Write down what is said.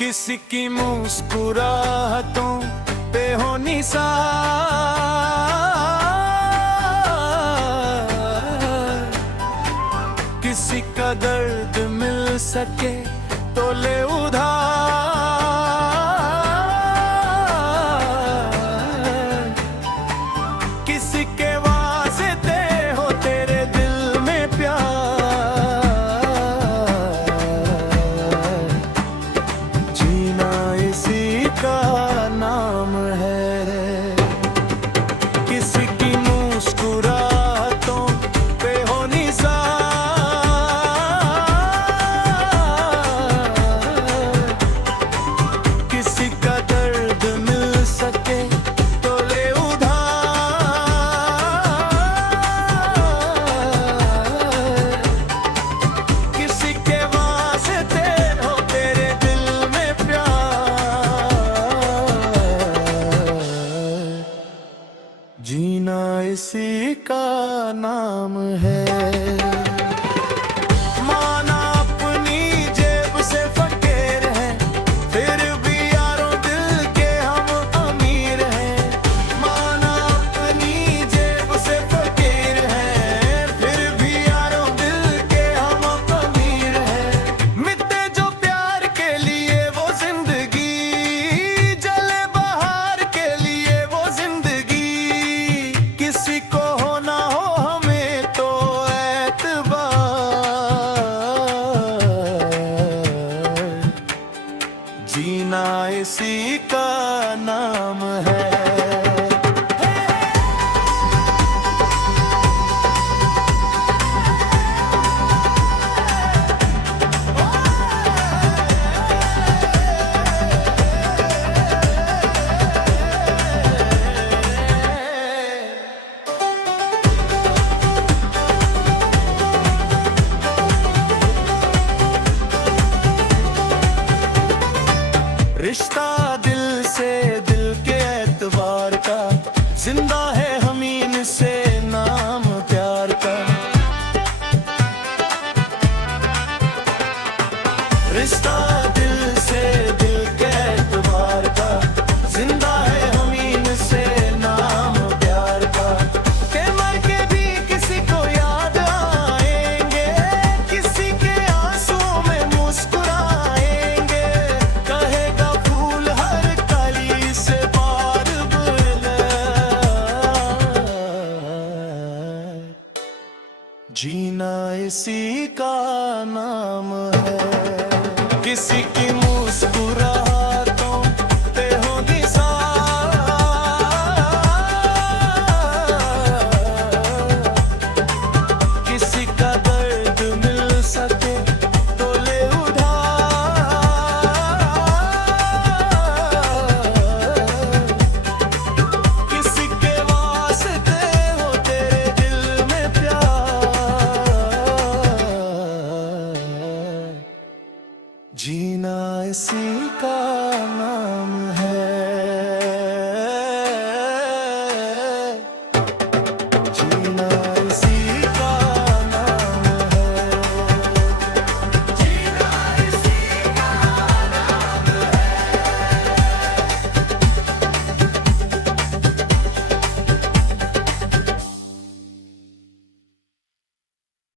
किसी की मुस्कुराहटों पे हो निसार, किसी का दर्द मिल सके तो ले उधार, किसी के वास्ते हो तेरे दिल में प्यार, जीना इसी का नाम है। किसी की मुस्कुराहटों पे हो निसार, किसी का दर्द मिल सके तो ले उधार, किसी के वास्ते हो तेरे दिल में प्यार, जीना इसी का नाम है। माना अपनी जेब से फकीर हैं, फिर भी यारों दिल के हम अमीर हैं। माना अपनी जेब से फकीर हैं, फिर भी यारों दिल के हम अमीर हैं। मिलते जो प्यार के लिए वो जिंदगी, जले बहार के लिए वो जिंदगी, किसी को हो ना हो हमें तो एतबार, जीना इसी का नाम है। रिश्ता दिल से दिल के एतबार का, जिंदा है हमीन से नाम प्यार का। रिश्ता दिल से दिल के एतबार का, जिंदा है हमीन से नाम प्यार का। के मर के भी किसी को याद आएंगे, किसी के आंसुओं में मुस्कुराएंगे, कहेगा फूल हर कली से बार बुलंद, जीना इसी का नाम है। किसी की मुस्कुराहट